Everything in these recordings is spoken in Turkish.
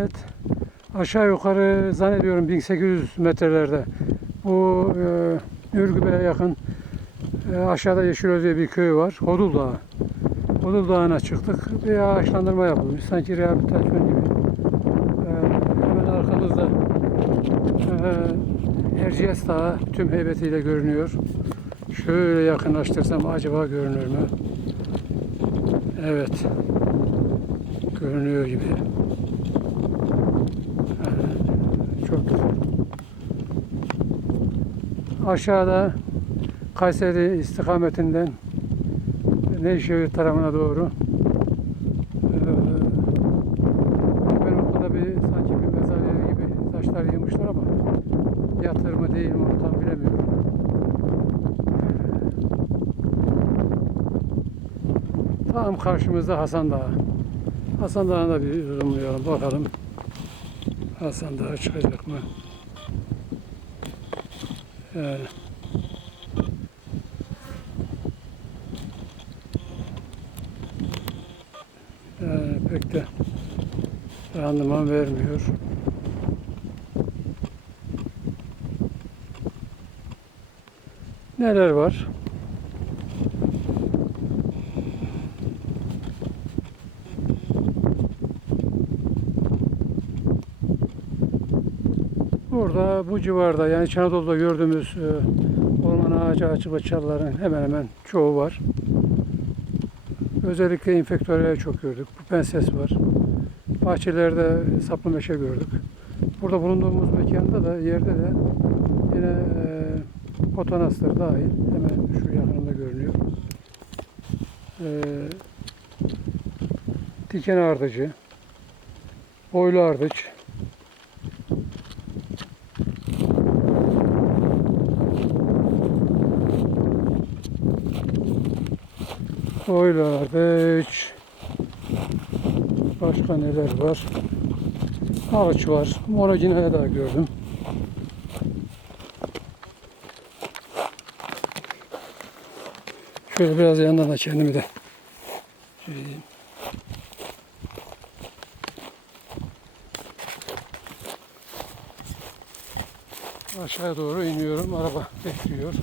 Evet. Aşağı yukarı zannediyorum 1800 metrelerde. Bu e, Ürgüp'e yakın e, aşağıda Yeşilöz diye bir köy var. Hodul Dağı. Hodul Dağı'na çıktık. Bir ağaçlandırma yapılmış. Sanki rehabilitasyon gibi. E, hemen arkamızda e, Erciyes Dağı tüm heybetiyle görünüyor. Şöyle yakınlaştırsam acaba görünür mü? Evet. Görünüyor gibi. Çok güzel. Aşağıda Kayseri istikametinden Nevşehir tarafına doğru ben ortada bir sanki bir mezar gibi taşlar yığmışlar ama yatır mı değil mi onu tam bilemiyorum. Tam karşımızda Hasan Dağı. Hasan Dağı'na bir zoomlayalım bakalım. Hasan Dağı çıkacak mı? Yani. Yani pek de randıman vermiyor. Neler var? Burada bu civarda yani İç Anadolu'da gördüğümüz e, orman ağacı açık ve çalıların hemen hemen çoğu var. Özellikle infektörleri çok gördük. Bu penses var. Bahçelerde saplı meşe gördük. Burada bulunduğumuz mekanda da yerde de yine e, potanastır dahil. Hemen şu yakınımda görünüyor. E, diken ardıcı, boylu ardıç, boylu ardıç, başka neler var? Ağaç var. Monocinaya da gördüm. Şöyle biraz yandan da kendimi de şey. Aşağı doğru iniyorum. Araba bekliyor.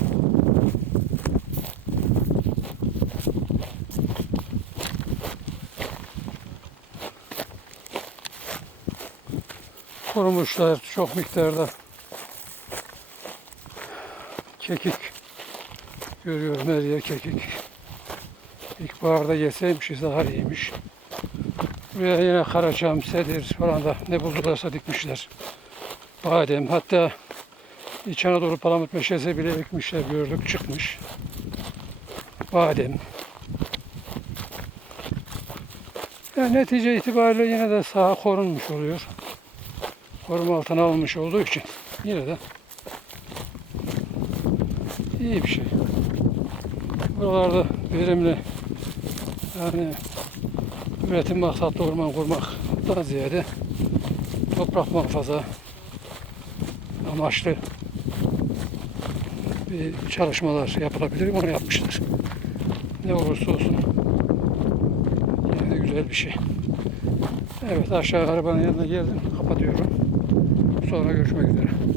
Kurumuşlar çok miktarda. Kekik görüyorum her yer kekik. İlkbaharda yeseymişiz daha iyiymiş. Buraya yine karaçam, sedir falan da ne buldularsa dikmişler. Badem hatta İç Anadolu palamut meşesi bile ekmişler gördük çıkmış. Badem. Yani netice itibariyle yine de saha korunmuş oluyor. Koruma altına alınmış olduğu için yine de iyi bir şey. Buralarda verimli yani üretim maksatlı orman kurmaktan ziyade toprak muhafaza amaçlı bir çalışmalar yapılabilir. Onu yapmışlar. Ne olursa olsun yine de güzel bir şey. Evet aşağı arabanın yanına geldim. Kapatıyorum. Sonra görüşmek üzere.